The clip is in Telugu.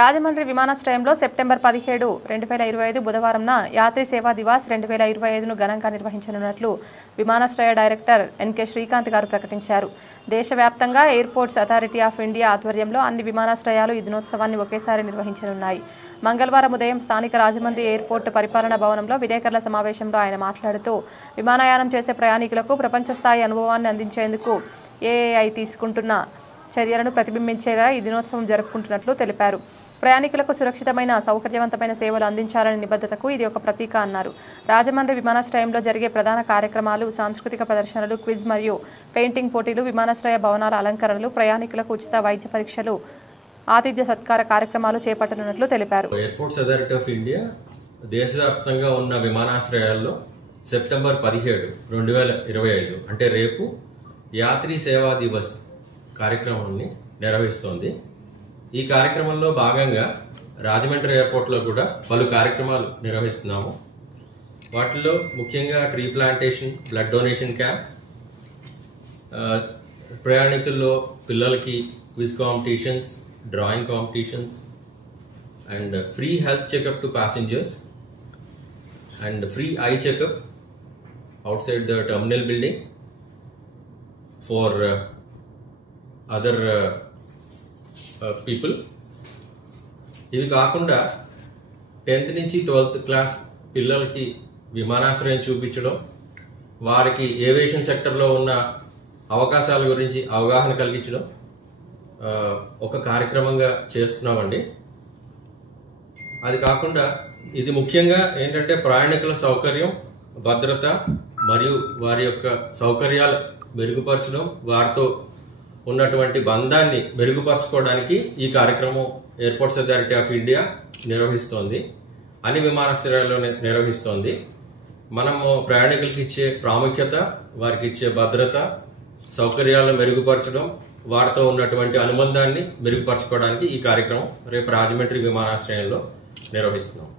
రాజమండ్రి విమానాశ్రయంలో సెప్టెంబర్ 17, 2025 బుధవారంన యాత్రి సేవా దివాస్ 2025ను ఘనంగా నిర్వహించనున్నట్లు విమానాశ్రయ డైరెక్టర్ ఎన్కే శ్రీకాంత్ గారు ప్రకటించారు. దేశవ్యాప్తంగా ఎయిర్పోర్ట్స్ అథారిటీ ఆఫ్ ఇండియా ఆధ్వర్యంలో అన్ని విమానాశ్రయాలు ఈ దినోత్సవాన్ని ఒకేసారి నిర్వహించనున్నాయి. మంగళవారం ఉదయం స్థానిక రాజమండ్రి ఎయిర్పోర్ట్ పరిపాలనా భవనంలో విలేకరుల సమావేశంలో ఆయన మాట్లాడుతూ విమానయానం చేసే ప్రయాణికులకు ప్రపంచ స్థాయి అనుభవాన్ని అందించేందుకు ఏఐ తీసుకుంటున్న చర్యలను ప్రతిబింబించేలా ఈ దినోత్సవం జరుపుకుంటున్నట్లు తెలిపారు. ప్రయాణికులకు సురక్షితమైన సౌకర్యవంతమైన సేవలు అందించాలనే నిబద్ధతకు ఇది ఒక ప్రతీక అన్నారు. రాజమండ్రి విమానాశ్రయంలో జరిగే ప్రధాన కార్యక్రమాలు సాంస్కృతిక ప్రదర్శనలు, క్విజ్ మరియు పెయింటింగ్ పోటీలు, విమానాశ్రయ భవనాల అలంకరణలు, ప్రయాణికులకు ఉచిత వైద్య పరీక్షలు, ఆతిథ్య సత్కార కార్యక్రమాలు చేపట్టనున్నట్లు తెలిపారు. ఎయిర్పోర్ట్స్ అథారిటీ ఆఫ్ ఇండియా దేశవ్యాప్తంగా ఉన్న విమానాశ్రయాల్లో సెప్టెంబర్ 17, 2025 అంటే రేపు యాత్రి సేవా దివస్ కార్యక్రమాన్ని నిర్వహిస్తోంది. ఈ కార్యక్రమంలో భాగంగా రాజమండ్రి ఎయిర్పోర్ట్లో కూడా పలు కార్యక్రమాలు నిర్వహిస్తున్నాము. వాటిల్లో ముఖ్యంగా tree plantation, blood donation camp, ప్రయాణికుల్లో పిల్లలకి quiz competitions, drawing competitions and free health checkup to passengers and free eye checkup outside the terminal building for other people. ఇవి కాకుండా 10th నుంచి 12th క్లాస్ పిల్లలకి విమానాశ్రయం చూపించడం, వారికి ఏవియేషన్ సెక్టర్లో ఉన్న అవకాశాల గురించి అవగాహన కలిగించడం ఒక కార్యక్రమంగా చేస్తున్నామండి. అది కాకుండా ఇది ముఖ్యంగా ఏంటంటే ప్రయాణికుల సౌకర్యం, భద్రత మరియు వారి యొక్క సౌకర్యాలు మెరుగుపరచడం, వారితో ఉన్నటువంటి బంధాన్ని మెరుగుపరచుకోవడానికి ఈ కార్యక్రమం ఎయిర్పోర్ట్స్ అథారిటీ ఆఫ్ ఇండియా నిర్వహిస్తోంది. అన్ని విమానాశ్రయాల్లో నిర్వహిస్తోంది. మనము ప్రయాణికులకి ఇచ్చే ప్రాముఖ్యత, వారికి ఇచ్చే భద్రత, సౌకర్యాలను మెరుగుపరచడం, వారితో ఉన్నటువంటి అనుబంధాన్ని మెరుగుపరచుకోవడానికి ఈ కార్యక్రమం రేపు రాజమండ్రి విమానాశ్రయంలో నిర్వహిస్తున్నాం.